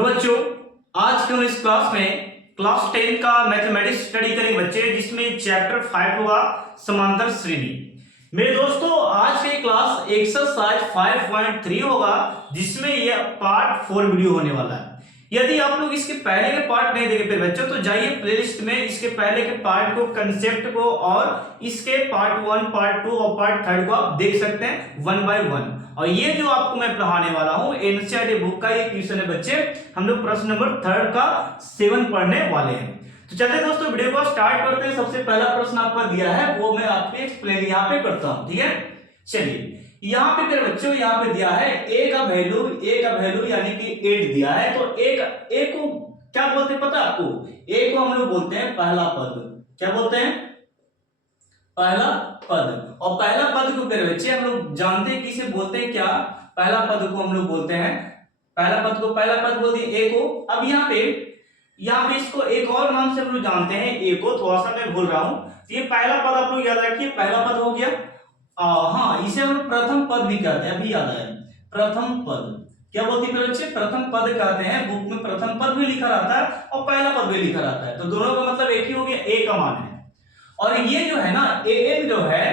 Hello बच्चों, आज के हम इस क्लास में क्लास 10 का मैथमेटिक्स स्टडी करेंगे बच्चे, जिसमें चैप्टर 5 होगा समांतर श्रेणी। मेरे दोस्तों, आज के क्लास एक्सरसाइज 5.3 होगा, जिसमें यह पार्ट 4 वीडियो होने वाला है। यदि आप लोग इसके पहले के पार्ट नहीं देखे फिर बच्चों, तो जाइए प्लेलिस्ट में इसके पहले के पार्ट को, कंसेप्ट को और इसके पार्ट 1, पार्ट 2 और पार्ट 3 को आप देख सकते हैं 1 बाय 1। और ये जो आपको मैं पढ़ाने वाला हूं एनसीईआरटी बुक का ये क्वेश्चन है बच्चे, हम लोग प्रश्न नंबर 3 का 7 पढ़ने वाले हैं। तो चलिए दोस्तों, वीडियो को स्टार्ट करते हैं। सबसे पहला प्रश्न आपका दिया है, वो मैं आपको एक्सप्लेन यहाँ पे करता हूं, ठीक है। चलिए, यहाँ पे मेरे बच्चों यहाँ पे दिया है a का वैल्यू यानी कि 8 दिया है। तो a को क्या बोलते हैं पता है आपको? a को हम लोग बोलते हैं पहला पद। क्या बोलते हैं? पहला पद। और पहला पद को मेरे बच्चे हम लोग जानते हैं किसे बोलते हैं? क्या पहला पद को हम लोग बोलते हैं, पहला पद को पहला पद बोलते हैं a को। अब यहाँ पे इसको एक और नाम से हम लोग जानते हैं a को, थोड़ा सा मैं भूल रहा हूं। तो ये पहला पद आप लोग याद रखिए, पहला पद हो गया। हाँ, इसे हम लोग प्रथम पद भी कहते हैं, अभी याद आया। प्रथम पद क्या बोलते हैं मेरे बच्चे? प्रथम पद कहते हैं। बुक में प्रथम पद भी लिखा रहता है और पहला पद भी लिखा रहता है, तो दोनों का मतलब एक ही हो गया, a का मान है। और ये जो है ना an जो है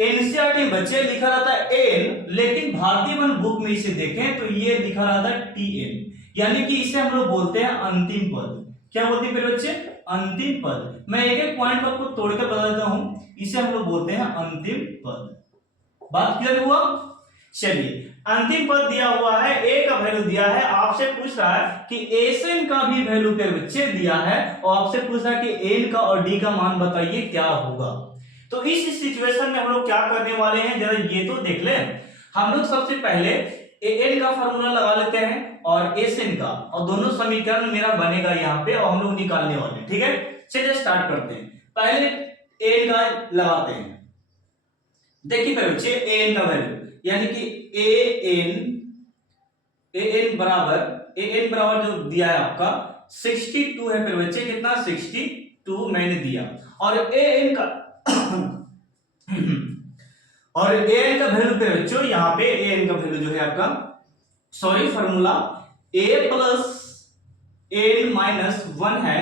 एनसीईआरटी बच्चे लिखा रहता है n, लेकिन भारतीय वन बुक में इसे देखें तो ये लिखा रहता है tn, यानी कि इसे हम लोग बोलते हैं अंतिम पद। क्या बोलते हैं मेरे बच्चे? अंतिम पद। मैं एक एक पॉइंट को तोड़कर बता देता हूं, इसे हम लोग बोलते हैं अंतिम पद। बात क्लियर हुआ? चलिए, अंतिम पद दिया हुआ है, a का वैल्यू दिया है। आपसे पूछ रहा है कि एसएन का भी वैल्यू मेरे बच्चे दिया है, और आपसे पूछ रहा है कि एन का और डी का मान बताइए क्या होगा। तो इस सिचुएशन में हम लोग क्या करने वाले हैं, जरा ये तो देख ले। हम लोग सबसे पहले एन का फॉर्मूला लगा लेते हैं और एसएन का, और दोनों समीकरण मेरा बनेगा यहाँ पे, और हम लोग निकालने वाले हैं, ठीक है। चलिए स्टार्ट करते हैं। पहले एन का लगाते हैं। देखिए मेरे बच्चे, एन का वैल्यू यानी कि एन बराबर जो दिया है आपका 62 है मेरे बच्चे। कितना? 62 मैंने दिया। और एन का और एन का वैल्यू मेरे बच्चों यहाँ पे एन का वैल्यू जो है आपका, sorry, formula a plus n minus 1 है,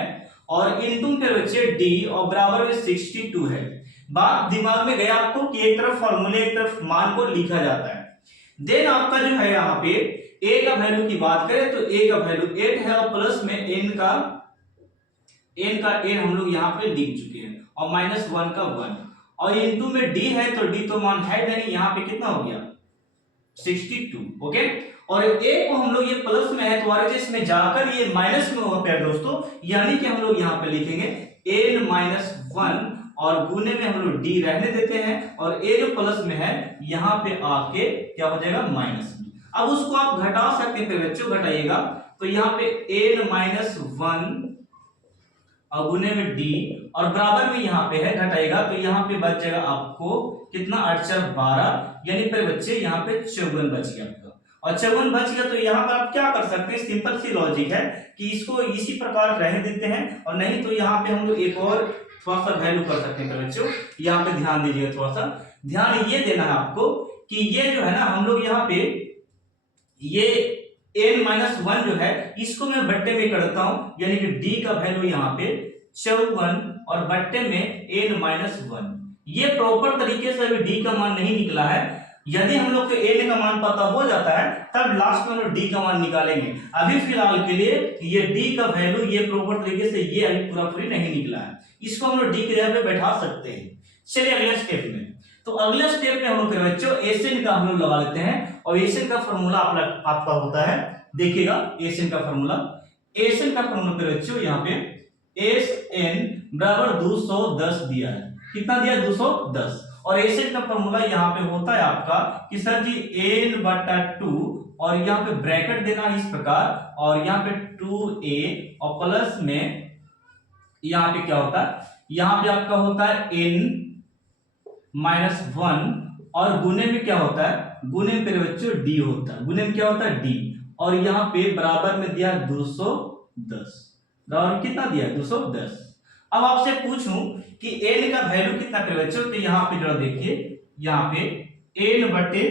और इनटू मेरे बच्चे डी, और बराबर में 62 है। बात दिमाग में गया आपको कि एक तरफ फॉर्मूले एक तरफ मान को लिखा जाता है। देन आपका जो है यहाँ पे a का वैल्यू की बात करें तो a का वैल्यू 8 है, और प्लस में n का n हम लोग यहाँ पे लिख चुके हैं, और माइनस 1 का 1, और इनटू में d है, तो d तो मान है नहीं, यहाँ पे कितना हो गया? 62। ओके, और a को हम लोग ये प्लस में है, तो आरएचएस में जाकर ये माइनस में होगा प्यारे दोस्तों, यानी कि हम लोग यहाँ पे लिखेंगे n माइनस 1, और गुने में हम लोग डी रहने देते हैं, और ए जो प्लस में है यहाँ पे आके क्या हो जाएगा? माइनस में। अब उसको आप घटा सकते हैं बच्चों, घटाइएगा तो यहाँ पे एन माइनस 1 और गुने में डी, और बराबर में यहाँ पे है, घटाइएगा तो यहाँ पे बच जाएगा आपको कितना? 8 4 12, यानी पे बच्चे यहाँ पे 54 बच गया आपका। और 54 बच गया तो यहाँ पर आप क्या कर सकते हैं? सिंपल सी लॉजिक है कि इसको इसी प्रकार रहने देते हैं, और नहीं तो यहाँ पे हम लोग एक और थोड़ा सा वैल्यू कर सकते हैं बच्चों। यहाँ पे ध्यान दीजिएगा, थोड़ा सा ध्यान ये देना है आपको कि ये जो है ना, हम लोग यहाँ पे ये n माइनस 1 जो है, इसको मैं बट्टे में करता हूं, यानी कि d का वैल्यू यहाँ पे 54 और बट्टे में n माइनस 1। ये प्रॉपर तरीके से अभी d का मान नहीं निकला है। यदि हम लोग को n का मान पता हो जाता है, तब लास्ट में हम लोग d का मान निकालेंगे। अभी फिलहाल के लिए ये d का वैल्यू ये प्रॉपर तरीके से ये अभी पूरा पूरी नहीं निकला है, इसको हम लोग d की जगह पे बैठा सकते हैं। चलिए अगले स्टेप में, तो अगले स्टेप में हम लोग बच्चों एसएन का हम लोग लगा लेते हैं, और एसएन का फॉर्मूला आपका होता है, देखिएगा एसएन का फॉर्मूला पे बच्चों यहाँ पे एसएन बराबर 210 दिया है। कितना दिया? 210। और एसएन का फॉर्मूला यहाँ पे होता है आपका कि सर जी n बटा 2, और यहाँ पे ब्रैकेट देना इस प्रकार, और यहाँ पे 2a, और प्लस में यहाँ पे क्या होता है? यहाँ पे आपका होता है n माइनस 1, और गुने में क्या होता है? गुने में बच्चों d होता है। गुने में क्या होता है? d, और यहाँ पे बराबर में दिया 210। बराबर कितना दिया? 210। अब आपसे पूछूं कि n का वैल्यू कितना बच्चों, तो यहाँ पे जरा देखिए, यहाँ पे n बटे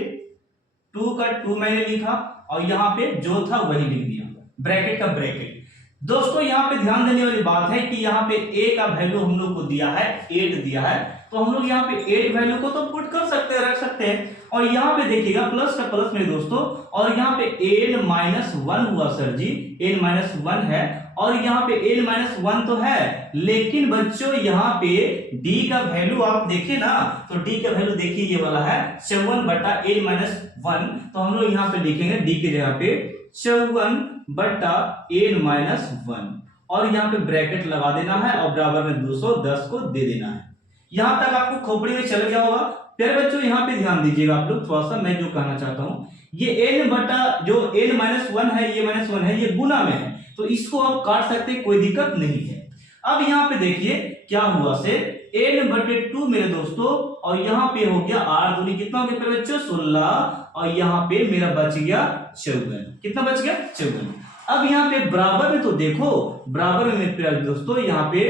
2 का 2 मैंने लिखा, और यहाँ पे जो था वही लिख दिया। ब्रैकेट का ब्रैकेट। दोस्तों यहाँ पे ध्यान देने वाली बात है कि यहाँ पे a का वैल्यू हम लोग को दिया है 8 दिया है, तो हम लोग यहाँ पे 8 वैल्यू को तो पुट कर सकते हैं, रख सकते हैं। और यहाँ पे देखिएगा प्लस का प्लस मेरे दोस्तों, और यहाँ पे n-1 हुआ सर जी, n-1 है, और यहाँ पे n-1 तो है, लेकिन बच्चों यहाँ पे d का वैल्यू आप देखें ना, तो d का वैल्यू देखिए ये वाला है 54 बटा n-1, तो हम लोग यहाँ पे लिखेंगे d के जगह पे 54 बटा n-1, और यहाँ पे ब्रैकेट लगा देना है और बराबर में 210 को दे देना है। यहां तक आपको खोपड़ी में चल गया होगा। फिर बच्चों यहाँ पे ध्यान दीजिएगा आप लोग थोड़ा सा, मैं जो कहना चाहता हूं, ये n बटा जो n-1 है, ये -1 है, ये गुना में है, तो इसको आप काट सकते हैं, कोई दिक्कत नहीं है। अब यहाँ पे देखिए क्या हुआ से n/2 मेरे दोस्तों, और यहाँ पे हो गया 8 दूनी कितना हो गया बच्चों 16, और यहाँ पे मेरा बच गया 54। कितना बच गया 54। अब यहाँ पे बराबर में तो देखो, बराबर में मेरे दोस्तों यहाँ पे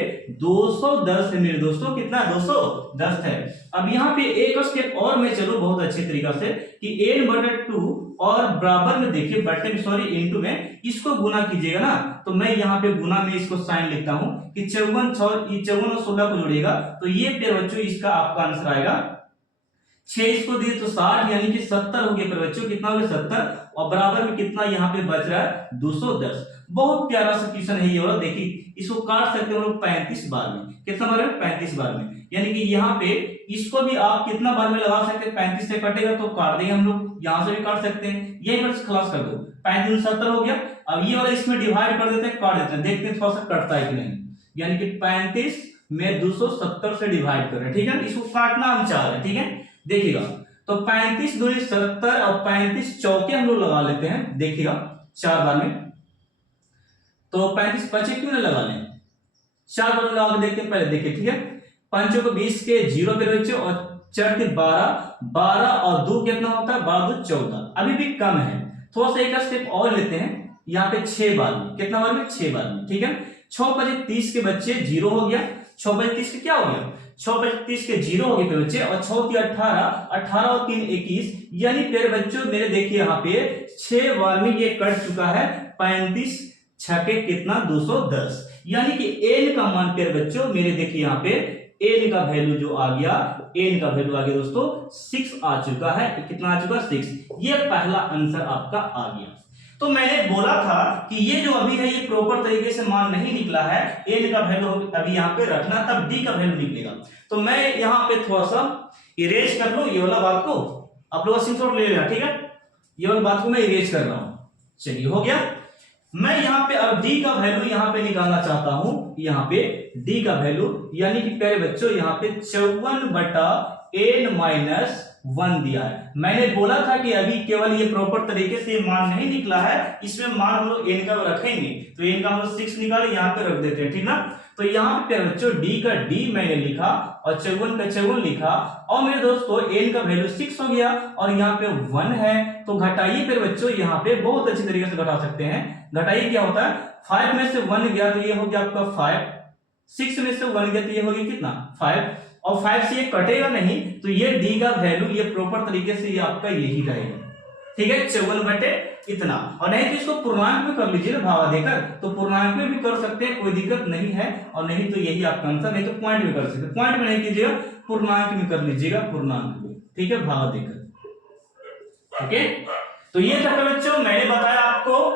210 है मेरे दोस्तों, कितना 210 है। अब यहाँ पे एक स्टेप और मैं चलो बहुत अच्छे तरीका से कि n/2 और बराबर में देखिए बटे में सॉरी इनटू में इसको गुना कीजिएगा ना, तो मैं यहाँ पे गुना में इसको साइन लिखता हूं कि 54 और 16 को जोड़िएगा, तो ये फिर बच्चों इसका आपका आंसर आएगा 6 इसको दिए तो 60, यानी कि 70 हो गया पर बच्चों, कितना हो गया 70, और बराबर में कितना यहाँ पे बच रहा है 210। बहुत प्यारा सा क्वेश्चन है ये वाला, देखिए इसको काट सकते हो 35 बार में, कितना बार में 35 बार में, यानी कि यहाँ पे इसको भी आप कितना बार में लगा सकते हैं, 35 से कटेगा तो काट देंगे हम लोग, यहाँ से भी काट सकते हैं, यही पर खलास कर दो, 35 70 हो गया। अब ये वाला इसमें डिवाइड कर देते हैं, काट देते हैं, देखते हैं थोड़ा सा कटता है कि नहीं, यानी कि 35 में 270 से डिवाइड कर रहे हैं, ठीक है, इसको काटना हम चाह रहे हैं, ठीक है। देखिएगा तो 35 दूनी 70 और 35 चौके हम लोग लगा लेते हैं, देखिएगा 4 बार में, तो 35 पचे क्यों ना लगा लें, 4 बार लगा के देखते हैं, पहले देखिए, ठीक है, 5 को 20 के 0 पे बच्चे, और 4 के 12 और 2 कितना होता है 12 2 14, अभी भी कम है, थोड़ा सा एक स्टेप और लेते हैं, यहाँ पे 6 बार में, कितना बार में 6 बार में, ठीक है। 6 बजे 30 के बच्चे 0 हो गया, 6 बजे 30 के क्या हो गया 6 बजे 30 के 0 हो गए बच्चे, और 6 की 18 और 3 21, यानी प्यारे बच्चों मेरे देखिए यहाँ पे 6 बार में ये कट चुका है, 35 छके कितना 210, यानी कि n का मान प्यारे बच्चों मेरे देखिए यहाँ पे n का वैल्यू जो आ गया, n का वैल्यू आ गया दोस्तों 6 आ चुका है, कितना आ चुका 6, ये पहला आंसर आपका आ गया। तो मैंने बोला था कि ये जो अभी है ये प्रॉपर तरीके से मान नहीं निकला है, n का वैल्यू अभी यहाँ पे रखना, तब d का वैल्यू निकलेगा। तो मैं यहाँ पे थोड़ा सा इरेज कर लूं ये वाला बात को, आप लोग स्क्रीनशॉट ले लेना, ठीक है, ये वाला बात को मैं इरेज कर रहा हूं, चलिए हो गया। मैं यहाँ पे अब d का वैल्यू यहाँ पे निकालना चाहता हूं, यहाँ पे d का वैल्यू, यानी कि प्यारे बच्चों यहाँ पे 54 बटा n-1 दिया है। मैंने बोला था कि अभी केवल ये प्रॉपर तरीके से मान नहीं निकला है, इसमें मान हम लोग n का रखेंगे, तो n का हम लोग 6 निकाले यहाँ पे रख देते हैं, ठीक ना। तो यहाँ पे प्यारे बच्चों d का d मैंने लिखा और 54 का 54 लिखा, और मेरे दोस्तों n का वैल्यू 6 हो गया और यहाँ पे 1 है, तो घटाइए प्यारे बच्चों, यहाँ पे बहुत अच्छी तरीके से घटा सकते हैं। घटाइए क्या होता है, 5 में से 1 गया तो ये हो गया आपका 5, 6 में से 1 गया तो ये हो गया कितना 5, और 5 से ये कटेगा नहीं, तो ये d का वैल्यू ये प्रॉपर तरीके से ये आपका यही रहेगा, ठीक है, 54 बटे इतना। और नहीं तो इसको पूर्णांक में कर लीजिए ना भावा देकर, तो पूर्णांक में भी कर सकते हैं, कोई दिक्कत नहीं है, और नहीं तो यही आपका आंसर, नहीं तो पॉइंट में कर सकते हैं, पॉइंट में नहीं कीजिएगा, पूर्णांक में कर लीजिएगा, पूर्णांक में, ठीक है, भावा देकर, ओके। तो ये था बच्चों मैंने बताया आपको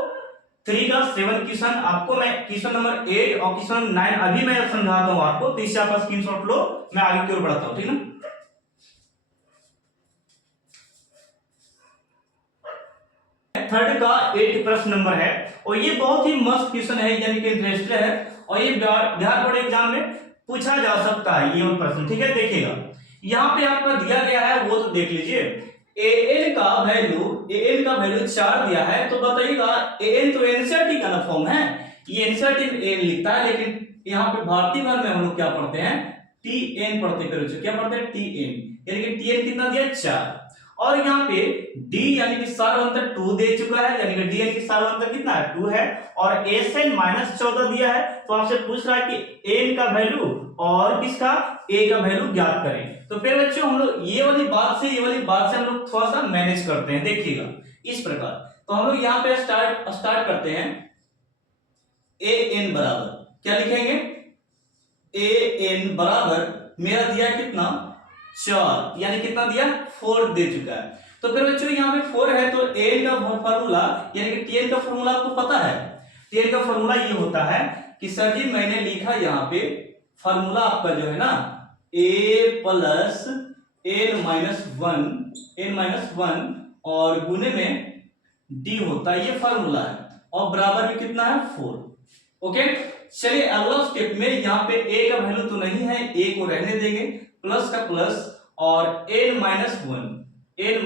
3 का 7 क्वेश्चन, आपको मैं क्वेश्चन नंबर 8 और क्वेश्चन नंबर 9 अभी मैं समझाता हूं आपको, तो इससे आप स्क्रीनशॉट लो, मैं आगे की ओर बढ़ाता हूं, ठीक है। थर्ड का 8 प्रश्न नंबर है, और ये बहुत ही मस्त क्वेश्चन है, यानी कि इंटरेस्टेड है, और ये बिहार बोर्ड एग्जाम में पूछा जा सकता है ये प्रश्न, ठीक है। देखिएगा यहाँ पे आपका दिया गया है, वो तो देख लीजिए, an का वैल्यू 4 दिया है, तो बताइएगा an तो एनसीईआरटी का ना फॉर्म है, ये एनसीईआरटी में an लिखता है, लेकिन यहाँ पे भारतीय भर में हम लोग क्या पढ़ते हैं tn पढ़ते हैं, क्या पढ़ते हैं tn, यानी कि tn कितना दिया 4, और यहाँ पे d यानी कि सार्वंतर 2 दे चुका है, यानी कि d यानी कि सार्वंतर कितना है 2 है, और sn -14 दिया है, तो आपसे पूछ रहा है कि n का वैल्यू और किसका a का वैल्यू ज्ञात करें। तो फिर बच्चों हम लोग ये वाली बात से हम लोग थोड़ा सा मैनेज करते हैं, देखिएगा इस प्रकार। तो हम लोग यहाँ पे स्टार्ट करते हैं, ए एन बराबर क्या लिखेंगे, ए एन बराबर मेरा दिया कितना 4, यानी कितना दिया 4 दे चुका है। तो फिर बच्चों यहाँ पे 4 है तो एन का फॉर्मूला यानी कि टेन का फॉर्मूला आपको पता है। टेन का फॉर्मूला ये होता है कि सर जी मैंने लिखा यहाँ पे फॉर्मूला आपका जो है ना ए प्लस एन माइनस वन और गुने में डी होता है, ये फॉर्मूला है और बराबर में कितना है 4। ओके चलिए अगला स्टेप में यहाँ पे ए का वैल्यू तो नहीं है, ए को रहने देंगे, प्लस का प्लस और एन माइनस वन एन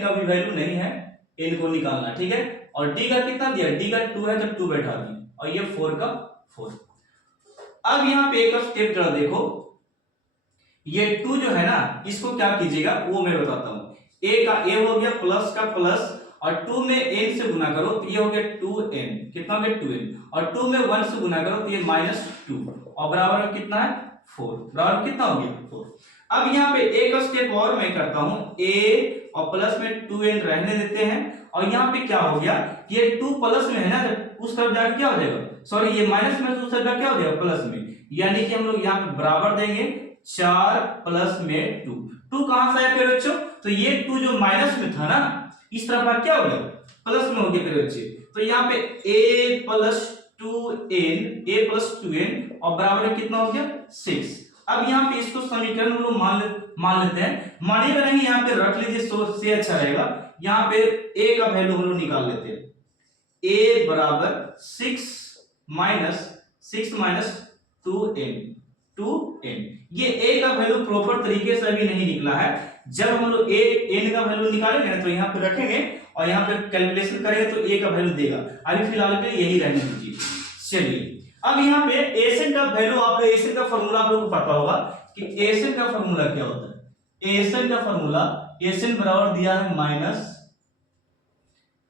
का भी वैल्यू नहीं है, एन को निकालना ठीक है। और डी का कितना दिया, डी का 2 है तो 2 बैठा दिया और ये 4 का 4। अब यहाँ पे एक स्टेप जरा देखो, ये 2 जो है ना इसको क्या कीजिएगा वो मैं बताता हूं। ए का ए हो गया प्लस का प्लस और 2 में n से गुना करो तो ये हो गया 2n, कितना हो गया 2n और 2 में 1 से गुना करो तो ये -2 और बराबर में कितना है 4, बराबर में कितना हो गया 4। अब यहाँ पे एक स्टेप और मैं करता हूं, a और प्लस में 2n रहने देते हैं और यहाँ पे क्या हो गया, ये 2 प्लस में है ना तो उस तरफ जाकर क्या हो जाएगा, सॉरी ये माइनस में उस तरफ क्या हो जाएगा प्लस में, यानी कि हम लोग यहाँ पे बराबर देंगे 4 प्लस में 2 कहां से आया फिर बच्चों, तो ये 2 जो माइनस में था ना इस तरफ क्या हो गया प्लस में हो गया फिर बच्चे। तो यहाँ पे a प्लस 2n और बराबर में कितना हो गया 6। अब यहाँ पे इसको समीकरण हम लोग मान लेते हैं, मानिएगा नहीं यहाँ पे रख लीजिए सोर्स से अच्छा रहेगा। यहाँ पे a का वैल्यू हम लोग निकाल लेते हैं, a बराबर 6 माइनस 2n। ये a का वैल्यू प्रॉपर तरीके से अभी नहीं निकला है, जब हम लोग n का वैल्यू निकालेंगे तो यहाँ पे रखेंगे और यहाँ पे कैलकुलेशन करेंगे तो a का वैल्यू देगा। अभी फिलहाल के यही रहने दीजिए। चलिए अब यहाँ पे एसन का वैल्यू, आप एसन का फॉर्मूला आप लोग को पता होगा कि एसन का फॉर्मूला क्या होता है। एसन का फॉर्मूला एसन बराबर दिया है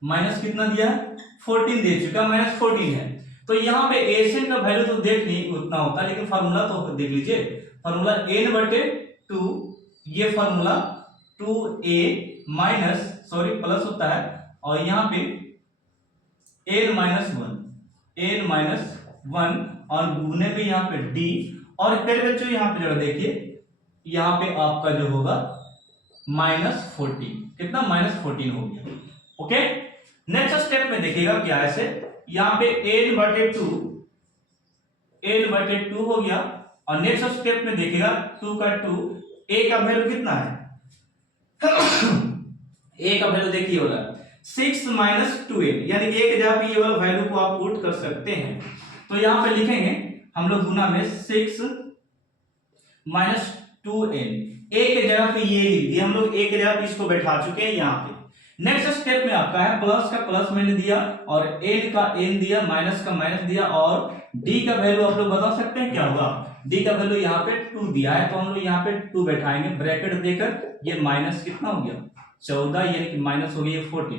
माइनस कितना दिया है 14 दे चुका, -14 है। तो यहाँ पे एसन का वैल्यू तो देख नहीं उतना होता, लेकिन फॉर्मूला तो देख लीजिए, फॉर्मूला n/2, ये फॉर्मूला 2a प्लस होता है और यहाँ पे n माइनस 1 और गुने पे यहाँ पे d और फिर बच्चों यहाँ पे जरा देखिए, यहाँ पे आपका जो होगा -14, कितना -14 हो गया। ओके नेक्स्ट स्टेप में देखिएगा क्या है से, यहाँ पे n/2 हो गया और नेक्स्ट स्टेप में देखिएगा 2 का 2, a का वैल्यू कितना है a का वैल्यू देखिए होगा 6 माइनस 2n, यानी कि एक जगह पे ये वाला वैल्यू को आप पुट कर सकते हैं। तो यहाँ पे लिखेंगे हम लोग गुना में 6 माइनस 2n, a के जगह पे ये लिख दिया हम लोग, a के जगह पे इसको बैठा चुके हैं यहाँ पे। नेक्स्ट स्टेप में आपका है प्लस का प्लस मैंने दिया और n का n दिया, माइनस का माइनस दिया और d का वैल्यू आप लोग बता सकते हैं क्या होगा, d का वैल्यू यहाँ पे 2 दिया है तो हम लोग यहाँ पे 2 बैठाएंगे ब्रैकेट देकर, ये माइनस कितना हो गया 14, यानी कि माइनस हो गया 14,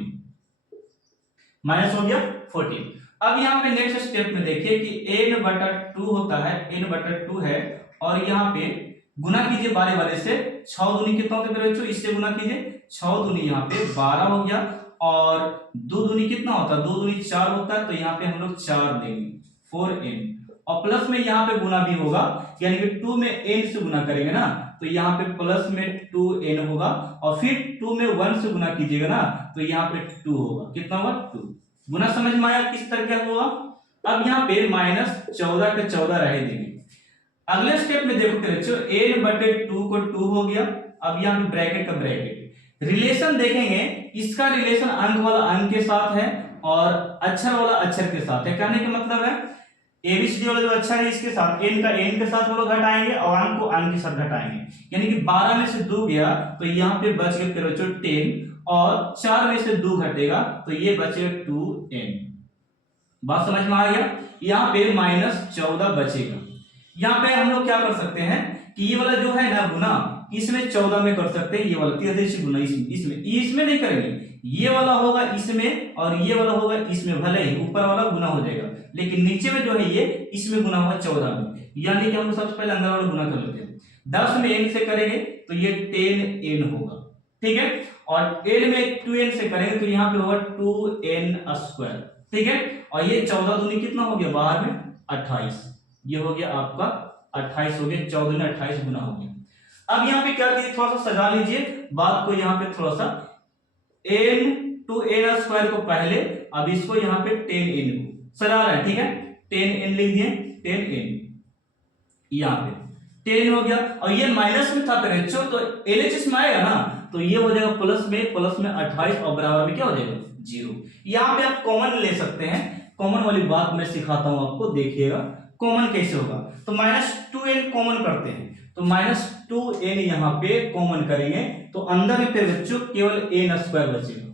माइनस हो गया 14। अब यहाँ पे नेक्स्ट स्टेप में देखिए कि n/2 होता है, n/2 है और यहाँ पे गुना कीजिए बारे बारे से, 6 दूनी कितना होता है बच्चों, इससे गुना कीजिए, 6 दूनी यहाँ पे 12 हो गया और 2 दूनी कितना होता है, 2 दूनी 4 होता है तो यहाँ पे हम लोग 4 देंगे 4n और प्लस में यहाँ पे गुना भी होगा, यानी कि 2 में n से गुना करेंगे ना तो यहाँ पे प्लस में 2n होगा और फिर 2 में 1 से गुना कीजिएगा ना तो यहाँ पे 2 होगा, कितना होगा 2। गुना समझ में आया किस तरह क्या होगा। अब यहाँ पे -14 के 14 रह देंगे। अगले स्टेप में देखो बच्चों n/2 को 2 हो गया, अब यहाँ पे ब्रैकेट का ब्रैकेट, रिलेशन देखेंगे, इसका रिलेशन अंक वाला अंक के साथ है और अक्षर वाला अक्षर के साथ है। कहने का मतलब है एबीसीडी वाला जो अक्षर है इसके साथ n का n के साथ हम लोग घटाएंगे और अंक को अंक के साथ घटाएंगे, यानी कि 12 में से 2 गया तो यहाँ पे बच गया बच्चों 10 और 4 में से 2 घटेगा तो ये बचेगा 2n। बात समझ में आ गया। यहाँ पे -14 बचेगा। यहाँ पे हम लोग क्या कर सकते हैं कि ये वाला जो है ना गुना इसमें 14 में कर सकते हैं, ये वाला 13 से गुना इसमें नहीं करेंगे, ये वाला होगा इसमें और ये वाला होगा इसमें, भले ही ऊपर वाला गुना हो जाएगा लेकिन नीचे में जो है ये इसमें गुना होगा 14 में, यानी कि हम लोग सबसे पहले अंदर वाला गुना कर लेते हैं। 10 में n से करेंगे तो ये 10n होगा, ठीक है, और n में 2n से करेंगे तो यहाँ पे होगा 2n स्क्वायर, ठीक है। और ये 14 दूनी कितना हो गया बाहर में 28, ये हो गया आपका 28 हो गया, 14 में 28 गुना हो गया। अब यहाँ पे क्या कीजिए, थोड़ा सा सजा लीजिए बात को, यहाँ पे थोड़ा सा n टू n स्क्वायर को पहले, अब इसको यहाँ पे 10n को सजा रहे हैं, ठीक है। 10n लिख दिए, 10n यहाँ पे 10 हो गया, और ये माइनस में था करेक्चो, तो LHS में आएगा ना, तो ये हो जाएगा प्लस में 28 और बराबर में क्या हो जाएगा 0। यहाँ पे आप कॉमन ले सकते हैं, कॉमन वाली बात मैं सिखाता हूं आपको, देखिएगा कॉमन कैसे होगा। तो -2n कॉमन करते हैं, तो -2n यहाँ पे कॉमन करेंगे, तो अंदर में फिर बच्चों केवल n स्क्वायर बचेगा।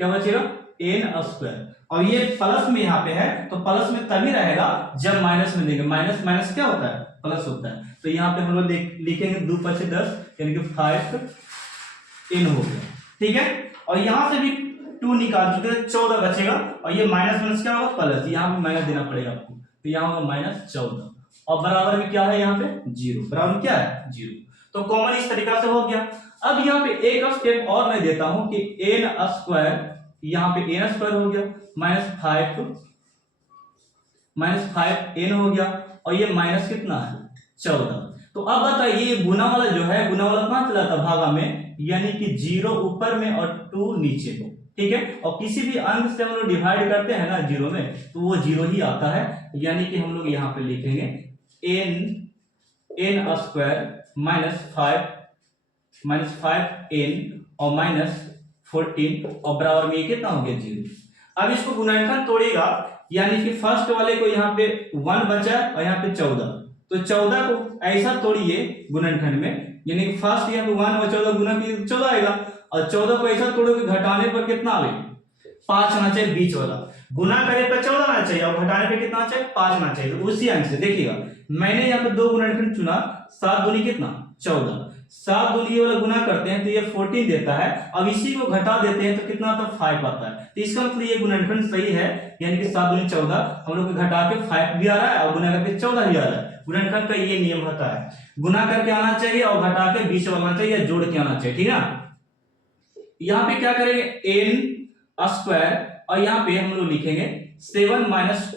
क्या बचेगा n स्क्वायर, और ये प्लस में यहाँ पे है, तो प्लस में तभी रहेगा जब माइनस में देंगे, माइनस माइनस क्या होता है प्लस होता है। तो यहाँ पे हम लोग लिखेंगे 2 × 10 यानी कि 5n हो गया, ठीक है। और यहाँ से भी 2 निकाल चुके हैं, 14 बचेगा, और ये माइनस माइनस क्या होगा प्लस, यहाँ पे माइनस देना पड़ेगा आपको, तो यहाँ होगा -14, और बराबर में क्या है यहाँ पे 0, बराबर में क्या है 0। तो कॉमन इस तरीका से हो गया। अब यहाँ पे एक स्टेप और मैं देता हूं कि n स्क्वायर, यहाँ पे n स्क्वायर हो गया -5n हो गया, और ये माइनस कितना है 14। तो अब बताइए गुना वाला जो है, गुना वाला कहां चला था भागा में, यानी कि 0 ऊपर में और 2 नीचे में, ठीक है। और किसी भी अंक से हम लोग डिवाइड करते हैं ना 0 में, तो वो 0 ही आता है, यानी कि हम लोग यहाँ पे लिखेंगे n स्क्वायर -5n और -14, और बराबर में ये कितना हो गया 0। अब इसको गुणनखंड तोड़ेगा, यानी कि फर्स्ट वाले को यहाँ पे 1 बचा और यहाँ पे 14, तो 14 को ऐसा तोड़िए गुणनखंड में, यानी कि फर्स्ट यहाँ पे 1 और 14 गुना की 14 आएगा, और 14 को ऐसा तोड़ोगे घटाने पर कितना आवे 5 आना चाहिए बीच वाला, गुना करे पर 14 आना चाहिए, और घटाने पे कितना चाहिए 5 आना चाहिए। तो उसी अंक से देखिएगा मैंने यहाँ पे 2 गुणनखंड चुना, 7 दूनी कितना 14, 7 दूनी ये वाला गुना करते हैं तो ये 14 देता है, अब इसी को घटा देते हैं तो कितना आता है 5 आता है। तो इसका मतलब ये गुणनखंड सही है, यानी कि 7 दूनी 14, हम लोग घटा के 5 भी आ रहा है और गुना करके 14 भी आ रहा है। गुणनखंड का ये नियम होता है, गुना करके आना चाहिए और घटा के बीच वाला आना चाहिए, जोड़ के आना चाहिए, ठीक है। यहाँ पे क्या करेंगे n स्क्वायर, और यहाँ पे हम लोग लिखेंगे 7 -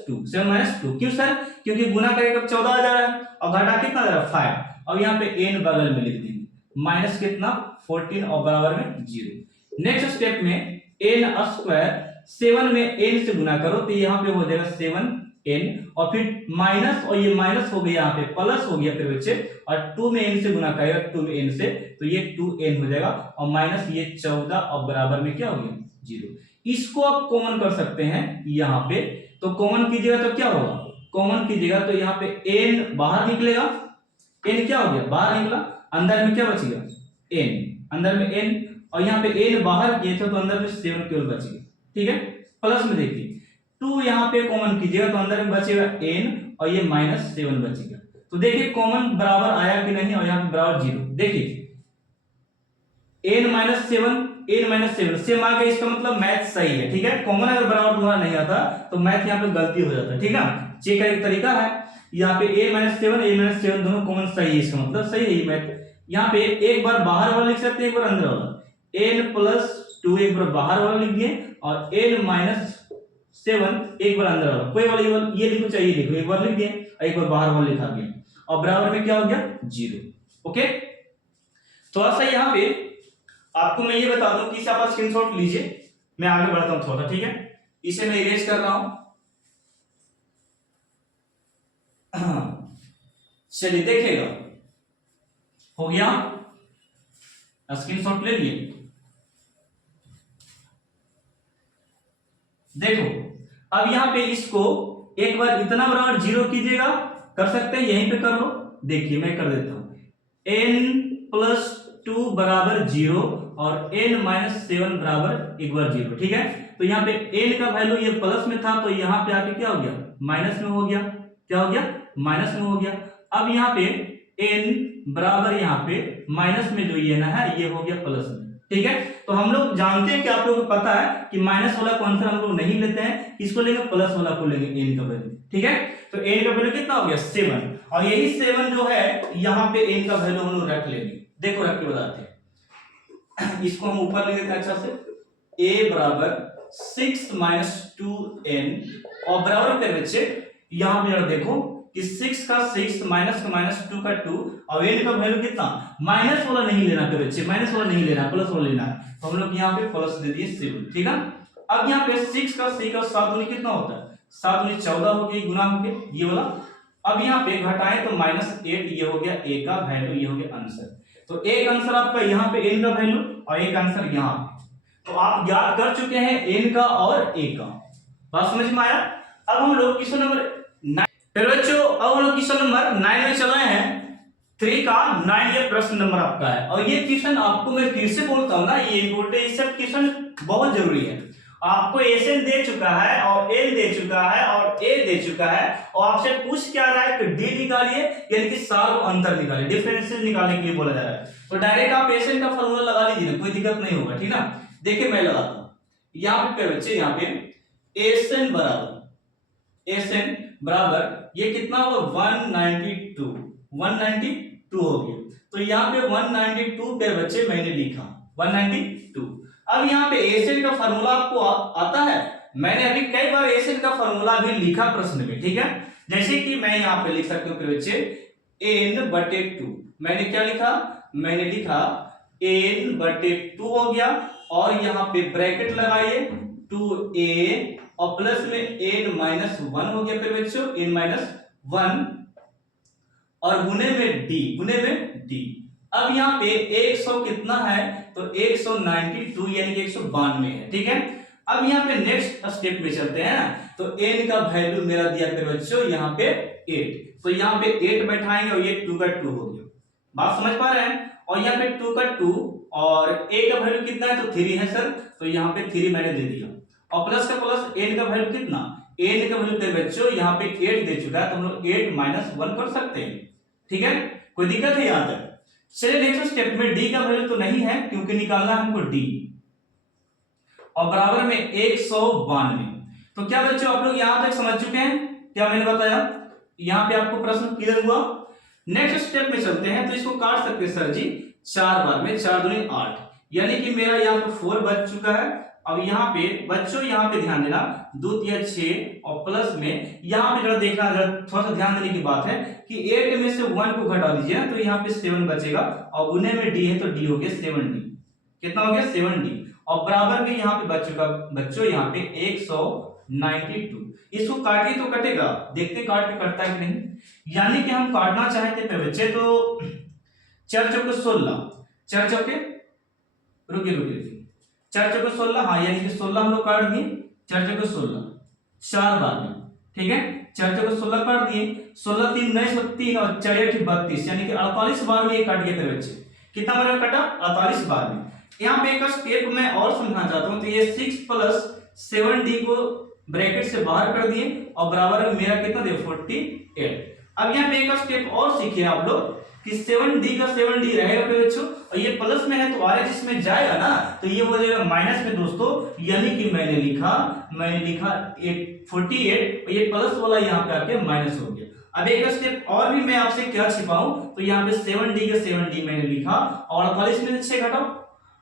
2, क्यों सर, क्योंकि गुना करके 14 आ जा रहा है और घटा कितना आ रहा है 5, और यहाँ पे n बगल में लिख देंगे माइनस कितना 14 और बराबर में 0। नेक्स्ट स्टेप में n स्क्वायर 7 में n से गुना करो, तो यहाँ पे हो जाएगा 7n, और फिर माइनस, और ये माइनस हो गया यहाँ पे प्लस हो गया फिर बच्चे, और 2 में n से गुना करेगा 2 में n से, तो ये 2n हो जाएगा, और माइनस ये 14 और बराबर में क्या हो गया 0। इसको आप कॉमन कर सकते हैं यहाँ पे, तो कॉमन कीजिएगा तो क्या होगा, कॉमन कीजिएगा तो यहाँ पे n बाहर निकलेगा, n क्या हो गया बाहर निकला, अंदर में क्या बचेगा n, अंदर में n, और यहाँ पे n बाहर किए थे तो अंदर में 7 केवल बचेगा, ठीक है। प्लस में देखिए 2 यहाँ पे कॉमन कीजिएगा तो अंदर में बचेगा n, और ये -7 बचेगा। तो देखिए कॉमन बराबर आया कि नहीं, और यहाँ पे बराबर 0, देखिए n - 7 सेम आ गया, इसका मतलब मैथ सही है, ठीक है। कॉमन अगर बराबर तुम्हारा नहीं आता तो मैथ यहाँ पे गलती हो जाता है, ठीक है। चेक का एक तरीका है, यहाँ पे a - 7 दोनों कॉमन सही है, इसका मतलब सही है ये मैथ। यहाँ पे एक बार बाहर वाला लिख सकते हैं, एक बार अंदर वाला, n + 2 एक बार बाहर वाला लिख दिए, और n - 7 एक बार अंदर वाला, कोई वाला ये लिखो चाहिए लिखो, एक बार लिख दिए और एक बार बाहर वाला लिखा दिया, और बराबर में क्या हो गया 0। ओके, थोड़ा सा यहाँ पे आपको मैं ये बता दूं कि इसे आप स्क्रीनशॉट लीजिए, मैं आगे बढ़ता हूं थोड़ा, ठीक है। इसे मैं इरेज कर रहा हूं, चलिए देखिएगा हो गया, स्क्रीनशॉट ले लिए। देखो अब यहाँ पे इसको एक बार इतना बराबर 0 कीजिएगा, कर सकते हैं यहीं पे कर लो, देखिए मैं कर देता हूं, n + 2 बराबर 0 और n - 7 बराबर एक बार 0, ठीक है। तो यहाँ पे n का वैल्यू ये प्लस में था, तो यहाँ पे आके क्या हो गया माइनस में हो गया, क्या हो गया माइनस में हो गया। अब यहाँ पे n बराबर यहाँ पे माइनस में जो ये ना है ये हो गया प्लस में, ठीक है। तो हम लोग जानते हैं कि आप लोगों को पता है कि माइनस वाला को आंसर हम लोग नहीं लेते हैं, किसको लेंगे प्लस वाला को लेंगे, n का वैल्यू, ठीक है। तो n का वैल्यू कितना हो गया 7, और यही 7 जो है यहाँ पे n का वैल्यू हम लोग रख लेंगे, देखो रख के बताते हैं। इसको हम ऊपर लिख देते हैं अच्छा से, a बराबर 6 माइनस 2n और बराबर पे बच्चे यहां पे देखो कि 6 का 6 माइनस का माइनस 2 का 2 और n का वैल्यू कितना, माइनस वाला नहीं लेना पे बच्चे, माइनस वाला नहीं लेना, प्लस वाला लेना है, तो हम लोग यहाँ पे प्लस दे दिए 7। ठीक है, अब यहाँ पे 6 का 6 का 7 दूनी कितना होता है, 7 दूनी 14 हो गई, गुना हो गया ये वाला। अब यहाँ पे घटाएं तो -8, ये हो गया a का वैल्यू, ये हो गया आंसर। तो एक आंसर आपका यहाँ पे n का वैल्यू और एक आंसर यहाँ पे, तो आप याद कर चुके हैं n का और a का। बात समझ में आया। अब हम लोग क्वेश्चन नंबर 9 फिर बच्चों, अब हम लोग क्वेश्चन नंबर 9 में चले हैं। 3 का 9 ये प्रश्न नंबर आपका है और ये क्वेश्चन आपको मैं फिर से बोलता हूँ ना, ये इंपोर्टेंट, ये सब क्वेश्चन बहुत जरूरी है। आपको एसएन दे चुका है और एल दे चुका है और ए दे चुका है और आपसे पूछ क्या रहा है कि डी निकालिए, यानी कि सार अंतर निकालिए, डिफरेंसेस निकालने के लिए बोला जा रहा है। तो डायरेक्ट आप एसएन का फॉर्मूला लगा लीजिए, कोई दिक्कत नहीं होगा। ठीक ना, देखिए मैं लगाता हूं यहाँ पे बच्चे, यहाँ पे एसएन बराबर ये कितना होगा 192 हो गया। तो यहाँ पे 192 पे बच्चे मैंने लिखा 192। अब यहाँ पे एसिड का फार्मूला आपको आता है, मैंने अभी कई बार एसिड का फार्मूला भी लिखा प्रश्न में। ठीक है, जैसे कि मैं यहाँ पे लिख सकता हूँ बच्चे n/2, मैंने क्या लिखा, मैंने लिखा n/2 हो गया और यहाँ पे ब्रैकेट लगाइए 2a और प्लस में n-1 हो गया फिर बच्चों n-1 और गुने में d। अब यहाँ पे 100 कितना है, तो 192 यानी कि 192 है। ठीक है, अब यहाँ पे नेक्स्ट स्टेप में चलते हैं। तो n का वैल्यू मेरा दिया फिर बच्चों यहाँ पे 8, तो यहाँ पे 8 बैठाएंगे और ये 2 का 2 हो गया। बात समझ पा रहे हैं। और यहाँ पे 2 का 2 और a का वैल्यू कितना है, तो 3 है सर, तो यहाँ पे 3 मैंने दे दिया और प्लस का प्लस n का वैल्यू कितना, n का वैल्यू फिर बच्चों यहाँ पे 8 दे चुका है, तो हम लोग 8 - 1 कर सकते हैं। ठीक है, कोई दिक्कत है यहाँ तक। चलिए नेक्स्ट स्टेप में d का वैल्यू तो नहीं है क्योंकि निकालना है हमको d और बराबर में 192। तो क्या बच्चों आप लोग यहां तक समझ चुके हैं, क्या मैंने बताया, यहां पे आपको प्रश्न क्लियर हुआ। नेक्स्ट स्टेप में चलते हैं। तो इसको काट सकते हैं सर जी 4 बार में, 4 दूनी 8, यानी कि मेरा यहाँ पे 4 बच चुका है। अब यहाँ पे बच्चों यहाँ पे ध्यान देना 2 × 6 और प्लस में यहाँ पे जरा देखना, जरा थोड़ा सा ध्यान देने की बात है कि 8 में से 1 को घटा दीजिए तो यहाँ पे 7 बचेगा और गुने में d है तो d हो गया 7d। कितना हो गया 7d और बराबर में यहाँ पे बच चुका बच्चों यहाँ पे 192। इसको काटिए तो कटेगा, देखते काट के कटता है कि नहीं, यानी कि हम काटना चाहते थे बच्चे तो 4 चौके 16, 4 चौके रुकिए 4 चौके 16, हाँ यानी कि 16 हम लोग काट दिए, 4 चौके 16 4 बार में। ठीक है, 4 चौके 16 काट दिए, 16 3 9 3 और 4 8 32, यानी कि 48 बार में ये काट गया फिर बच्चे। कितना बार में कटा, 48 बार में। यहाँ पे एक स्टेप मैं और समझाना चाहता हूँ। तो ये 6 + 7d को ब्रैकेट से बाहर कर दिए और बराबर में मेरा कितना दे 48। अब यहाँ पे एक स्टेप और सीखे आप लोग कि 7d का 7d रहेगा फिर बच्चों और ये प्लस में है तो आर इसमें जाएगा ना, तो ये हो जाएगा माइनस में दोस्तों, यानी कि मैंने लिखा 48 और ये प्लस वाला यहाँ पे आके माइनस हो गया। अब एक स्टेप और भी मैं आपसे क्या छिपाऊं, तो यहाँ पे 7d का 7d मैंने लिखा और 48 में से 6 घटाओ,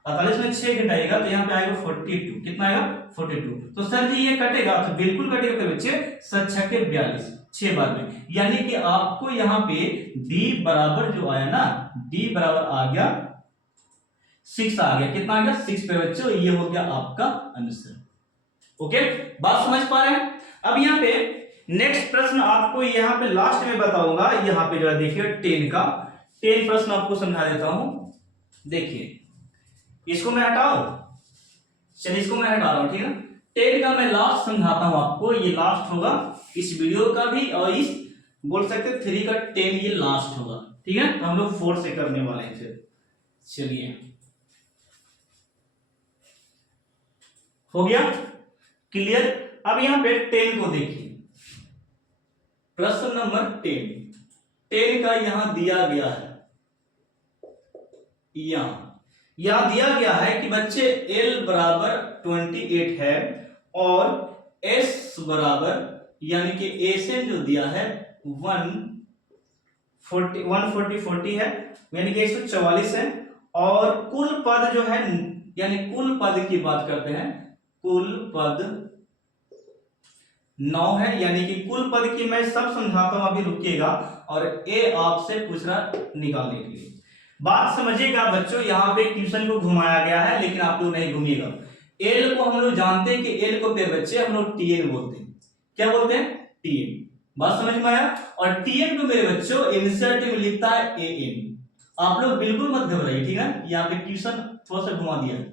48 में 6 घटाएगा तो यहाँ पे आएगा 42। कितना आएगा 42। तो सर जी ये कटेगा, तो बिल्कुल कटेगा फिर बच्चे 7 × 6 = 42, 6 बार में, यानी कि आपको यहाँ पे d बराबर जो आया ना, d बराबर आ गया 6 आ गया। कितना आ गया 6 पे बच्चों, ये हो गया आपका आंसर। ओके, बात समझ पा रहे हैं। अब यहाँ पे नेक्स्ट प्रश्न आपको यहाँ पे लास्ट में बताऊंगा। यहाँ पे जरा देखिए 10 प्रश्न आपको समझा देता हूं। देखिए इसको मैं हटाओ, चलिए इसको मैं हटा रहा हूं। ठीक है, 10 का मैं लास्ट समझाता हूं आपको, ये लास्ट होगा इस वीडियो का भी और इस बोल सकते 3 का 10 ये लास्ट होगा। ठीक है, तो हम लोग 4 से करने वाले हैं फिर। चलिए हो गया क्लियर। अब यहां पे 10 को देखिए, प्रश्न नंबर 10 का यहां दिया गया है, यहां दिया गया है कि बच्चे L बराबर 28 है और S बराबर यानी कि एसएन जो दिया है 140 है, यानी कि 144 है और कुल पद जो है, यानी कुल पद की बात करते हैं कुल पद 9 है, यानी कि कुल पद की मैं सब समझाता हूं, अभी रुकिएगा। और ए आपसे पूछ रहा निकालने के लिए। बात समझिएगा बच्चों, यहाँ पे ट्यूशन को घुमाया गया है, लेकिन आप लोग नहीं घूमिएगा। एल को हम लोग जानते हैं कि एल को प्यारे बच्चे हम लोग टीएन बोलते हैं। क्या बोलते हैं? टीएन। बात समझ में आया? और टीएन को मेरे बच्चों एनसीईआरटी में लिखता है एएन। आप लोग बिल्कुल मत घबराइए, ठीक है? यहाँ पे ट्यूशन थोड़ा सा घुमा दिया है।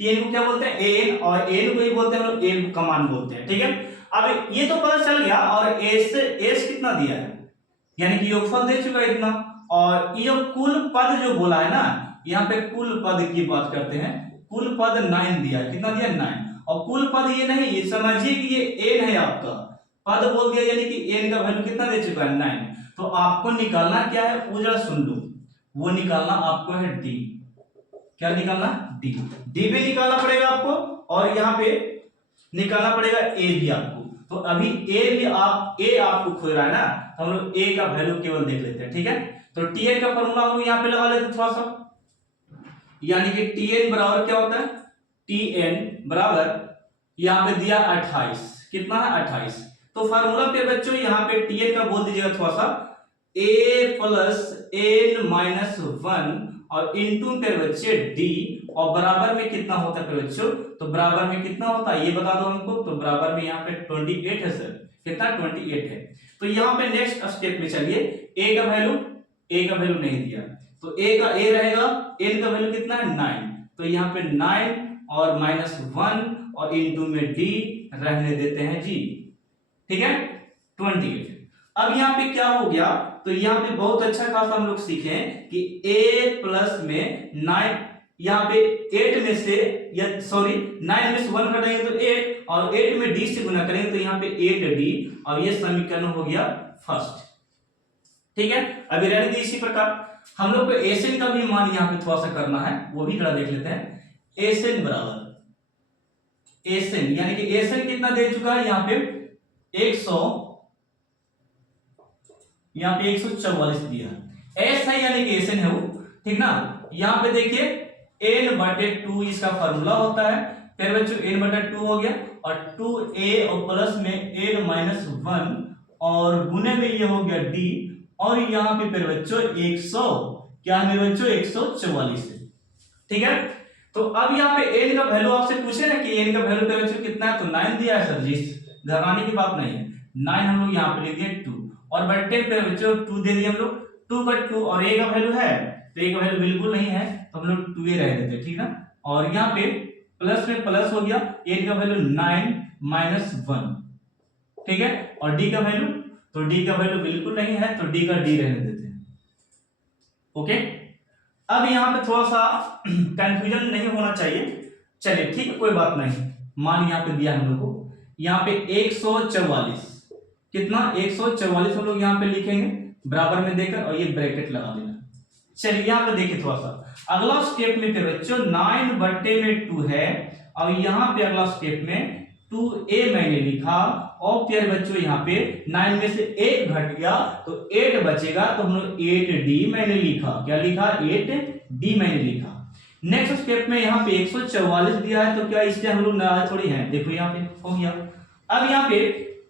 टीएन को क्या बोलते हैं? एएन, और एन को ही बोलते हैं हम लोग एन कमांड बोलते हैं, ठीक है? अब ये तो पता चल गया। और एस कितना दिया है, यानी कि योगफल दे चुका है इतना। और ये जो कुल पद जो बोला है ना, यहाँ पे कुल पद की बात करते हैं। कुल पद 9 दिया है। कितना दिया? 9। और कुल पद ये नहीं, ये समझिए कि ये एन है आपका। पद बोल दिया, यानी कि एन का वैल्यू कितना दे चुका है? 9। तो आपको निकालना क्या है? वो जरा सुन लो। वो निकालना आपको है डी। क्या निकालना? डी। डी भी निकालना पड़ेगा आपको, और यहाँ पे निकालना पड़ेगा ए भी आपको। तो अभी ए आपको खोज रहा है ना, तो हम लोग ए का वैल्यू केवल देख लेते हैं, ठीक है? तो टीएन का फॉर्मूला हम लोग यहाँ पे लगा लेते हैं थोड़ा सा, यानी कि टीएन बराबर क्या होता है? टीएन बराबर यहाँ पे दिया 28। कितना है? 28। तो फार्मूला पे बच्चों यहाँ पे टीएन का बोल दीजिएगा थोड़ा सा, ए प्लस एन माइनस 1 और इनटू पे बच्चे डी, और बराबर में कितना होता है बच्चों? तो बराबर में कितना होता है ये बता दो हमको। तो बराबर में यहाँ पे 28 है सर। कितना? 28 है। तो यहाँ पे नेक्स्ट स्टेप में चलिए, ए का वैल्यू नहीं दिया, तो ए रहेगा। एन का वैल्यू कितना है? 9। तो यहाँ पे 9 और माइनस 1 और इनटू में डी रहने देते हैं जी, ठीक है? 28। अब यहाँ पे क्या हो गया? तो यहाँ पे बहुत अच्छा खासा हम लोग सीखे कि a प्लस में 9, यहाँ पे 8 में से, या सॉरी 9 में से 1 घटाएंगे तो 8, और 8 में d से गुना करेंगे तो यहाँ पे 8d, और ये समीकरण हो गया फर्स्ट, ठीक है? अभी रहने दीजिए इसी प्रकार। हम लोग को एसएन का भी मान यहाँ पे थोड़ा सा करना है, वो भी थोड़ा देख लेते हैं। एसएन बराबर एसएन, यानी कि एसएन कितना दे चुका है यहाँ पे? 144 दिया है। एस है यानी कि एसएन है वो, ठीक ना? यहाँ पे देखिए n/2 इसका फार्मूला होता है। फिर बच्चों n/2 हो गया, और 2a और प्लस में n माइनस 1, और गुने में ये हो गया d, और यहाँ पे फिर बच्चों 100, क्या है मेरे बच्चों? 144 है, ठीक है? तो अब यहाँ पे n का वैल्यू आपसे पूछे ना कि n का वैल्यू पे बच्चों कितना है, तो 9 दिया है सर जी, घबराने की बात नहीं है। 9 हम लोग यहाँ पे लिख दिए 2, और बट्टे पे बच्चों 2 दे दिए हम लोग। 2 का 2, और a का वैल्यू है, तो a का वैल्यू बिल्कुल नहीं है, तो हम लोग 2a रह देते हैं, ठीक ना? और यहाँ पे प्लस में प्लस हो गया, a का वैल्यू 9 माइनस 1, ठीक है? और d का वैल्यू, तो d का वैल्यू बिल्कुल नहीं है, तो d का d रहने देते हैं, ओके? अब यहाँ पे थोड़ा सा कंफ्यूजन नहीं होना चाहिए, चलिए ठीक है, कोई बात नहीं। मान यहाँ पे दिया हम लोग को, यहाँ पे 144, कितना? 144 हम लोग यहाँ पे लिखेंगे बराबर में देकर, और ये ब्रैकेट लगा देना। चलिए यहाँ पे देखिए थोड़ा सा अगला स्टेप में फिर बच्चों 9/2 है, और यहाँ पे अगला स्टेप में 2a मैंने लिखा, और फिर बच्चों यहाँ पे 9 में से 1 घट गया तो 8 बचेगा, तो हम लोग 8d मैंने लिखा। क्या लिखा? 8d मैंने लिखा। नेक्स्ट स्टेप में यहाँ पे 144 दिया है, तो क्या इससे हम लोग नाराज थोड़ी हैं? देखो यहाँ पे हो गया। अब यहाँ पे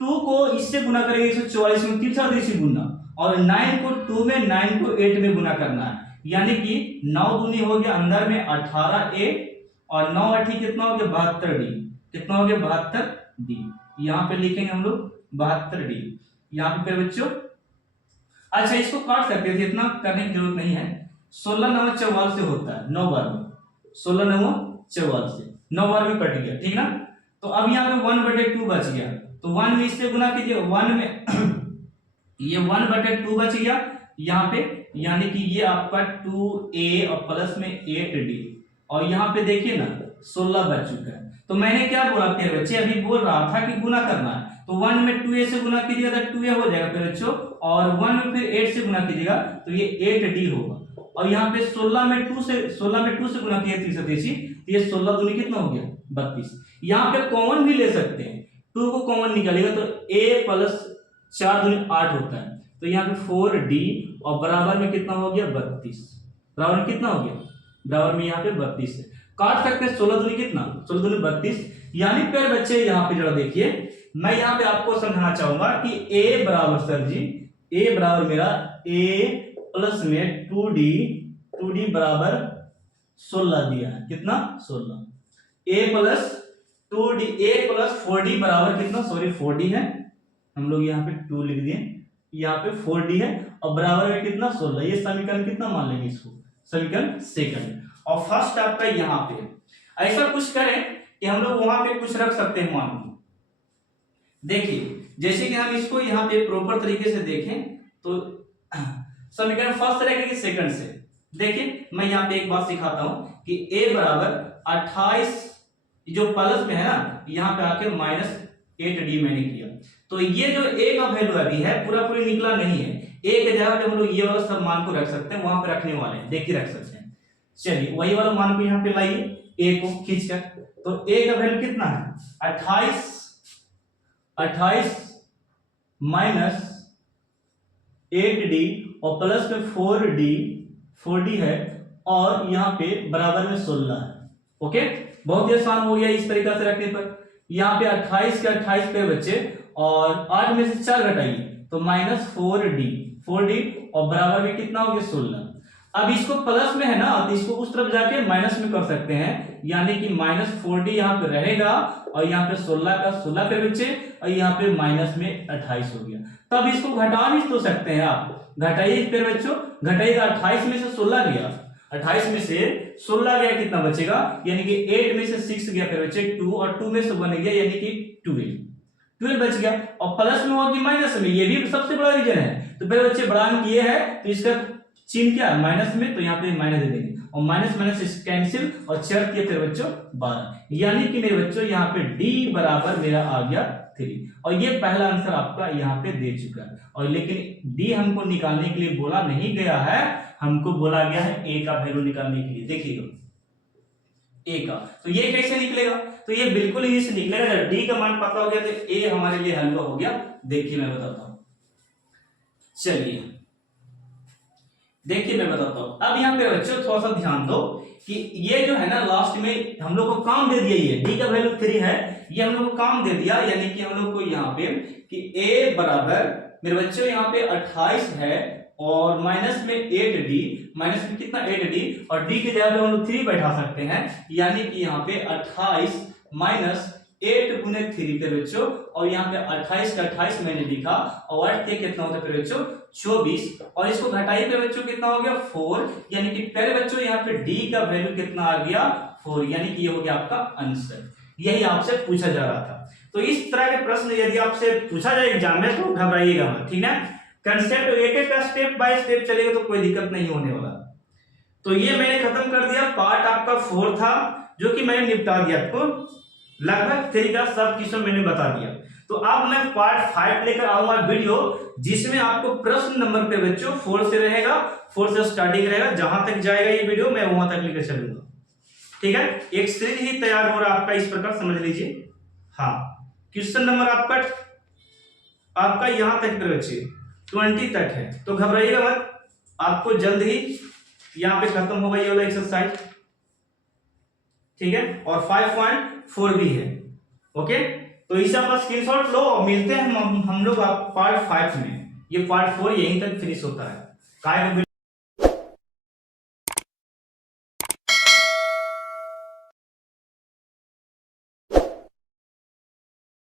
2 को इससे गुना करेंगे, 144 में 3 4 से गुना, और 9 को 2 में, 9 को 8 में गुना करना है, यानी कि 9 दूनी हो गया अंदर में 18a, और 9 8 कितना हो गया? 72d। कितना हो गया? 72d। यहाँ पे लिखेंगे हम लोग 72d। यहाँ पे फिर बच्चों अच्छा इसको काट सकते थे, इतना करने की जरूरत नहीं है। 16 9 44 से होता है 9 बार में, 16 9 44 से 9 बार में कट गया, ठीक ना? तो अब यहाँ पे 1/2 बच गया, तो 1 में इससे गुना कीजिए, 1 में ये 1/2 बच गया यहाँ पे, यानी कि ये आपका 2a और प्लस में 8d, और यहाँ पे देखिए ना 16 बच चुका है। तो मैंने क्या बोला फिर बच्चे? अभी बोल रहा था कि गुना करना है, तो 1 में 2a से गुना कीजिएगा तो 2a हो जाएगा फिर बच्चों, और 1 में फिर 8 से गुना कीजिएगा तो ये 8d होगा, और यहाँ पे 16 में 2 से गुना किया 333, तो ये 16 दूनी कितना हो गया? 32। यहाँ पे कॉमन भी ले सकते हैं, 2 को कॉमन निकालेगा तो a प्लस 4 दूनी 8 होता है, तो यहाँ पे 4d, और बराबर में कितना हो गया? 32। बराबर में कितना हो गया? बराबर में यहाँ पे 32 है। काट सकते हैं 16 दूनी कितना, 16 दूनी 32। यानी प्यारे बच्चे यहाँ पे जरा देखिए, मैं यहाँ पे आपको समझाना चाहूंगा कि a बराबर सर जी, a बराबर मेरा a प्लस में 2d बराबर 16 दिया है, कितना 16। a plus 2d, a plus 4d बराबर कितना, सॉरी 4d है, हम लोग यहाँ पे 2 लिख दिए, यहाँ पे 4d है और बराबर में कितना 16। ये समीकरण कितना मान लेंगे इसको, समीकरण सेकंड। और फर्स्ट आपका यहाँ पे ऐसा कुछ करें कि हम लोग वहां पे कुछ रख सकते हैं मान लो। देखिए जैसे कि हम इसको यहाँ पे प्रॉपर तरीके से देखें तो समीकरण फर्स्ट रहेगा कि सेकंड से। देखिए मैं यहाँ पे एक बात सिखाता हूं कि a बराबर 28, जो प्लस में है ना, यहाँ पे आके -8d मैंने किया, तो ये जो a का वैल्यू अभी है पूरा पूरी निकला नहीं है। a के जगह पे हम लोग ये वाला सब मान को रख सकते हैं, वहां पे रखने वाले हैं, देखिए रख सकते हैं। चलिए वही वाला मान को यहाँ पे लाइए, a को खींच कर, तो a का वैल्यू कितना है 28 माइनस 8d और प्लस में 4d है और यहाँ पे बराबर में 16 है। ओके, बहुत ही आसान हो गया इस तरीका से रखने पर। यहाँ पे 28 के 28 पे बच्चे और 8 में से 4 घटाइए तो -4d और बराबर में कितना हो गया 16। अब इसको प्लस में है ना, तो इसको उस तरफ जाके माइनस में कर सकते हैं, यानी कि -4d यहाँ पे रहेगा और यहाँ पे 16 का 16 पे बच्चे और यहाँ पे माइनस में 28 हो गया। तब इसको घटा भी तो सकते हैं आप, घटाइए फिर बच्चों, घटाइएगा 28 में से 16 गया, 28 में से 16 गया कितना बचेगा, यानी कि 8 में से 6 गया फिर बच्चे 2 और 2 में से 1 गया यानी कि 12 बच गया। और प्लस में होगा कि माइनस में, ये भी सबसे बड़ा रीजन है। तो फिर बच्चे बड़ा अंक ये है तो इसका चिन्ह क्या है माइनस में, तो यहाँ पे माइनस दे देंगे और माइनस माइनस कैंसिल और चर किए फिर बच्चों 12, यानी कि मेरे बच्चों यहाँ पे d बराबर मेरा आ गया 3। और ये पहला आंसर आपका यहाँ पे दे चुका है। और लेकिन d हमको निकालने के लिए बोला नहीं गया है, हमको बोला गया है a का वैल्यू निकालने के लिए। देखिएगा a का, तो ये कैसे निकलेगा, तो ये बिल्कुल ही से निकलेगा जब d का मान पता हो गया तो a हमारे लिए हल्का हो गया। देखिए मैं बताता हूं, चलिए देखिए मैं बताता हूं। अब यहाँ पे बच्चों थोड़ा सा ध्यान दो कि ये जो है ना लास्ट में हम लोग को काम दे दिया, ये d का वैल्यू 3 है, ये हम लोग को काम दे दिया, यानी कि हम लोग को यहाँ पे कि a बराबर मेरे बच्चों यहाँ पे 28 है और माइनस में 8d, माइनस में कितना 8d और d की जगह पे हम लोग 3 बैठा सकते हैं, यानी कि यहाँ पे 28 माइनस 8 गुने 3 पे बच्चों, और यहाँ पे 28 का 28 मैंने लिखा और 8 कितना होता है फिर बच्चों 24, और इसको घटाई पे बच्चों कितना हो गया 4, यानी कि पहले बच्चों यहाँ पे d का वैल्यू कितना आ गया 4, यानी कि ये हो गया आपका आंसर। यही आपसे पूछा जा रहा था। तो इस तरह के प्रश्न यदि आपसे पूछा जाए एग्जाम में तो घबराइएगा मत, ठीक है। कंसेप्ट एक एक का स्टेप बाय स्टेप चलेगा तो कोई दिक्कत नहीं होने वाला। तो ये मैंने खत्म कर दिया, पार्ट आपका 4 था जो कि मैंने निपटा दिया, आपको लगभग 3 का सब क्वेश्चन मैंने बता दिया। तो अब मैं पार्ट 5 लेकर आऊंगा वीडियो, जिसमें आपको प्रश्न नंबर पे बच्चों 4 से रहेगा, 4 से स्टार्टिंग रहेगा, जहां तक जाएगा ये वीडियो मैं वहां तक लेकर चलूंगा, ठीक है। एक सीरीज ही तैयार हो रहा है आपका, इस प्रकार समझ लीजिए। हाँ, क्वेश्चन नंबर आपका यहां तक पे बच्चे 20 तक है, तो घबराइएगा मत, आपको जल्द ही यहाँ पे खत्म होगा ये वाला एक्सरसाइज, ठीक है। और 5.4 भी है, ओके। तो इसे आप स्क्रीनशॉट लो और मिलते हैं हम लोग पार्ट 5 में। ये पार्ट 4 यहीं तक फिनिश होता है।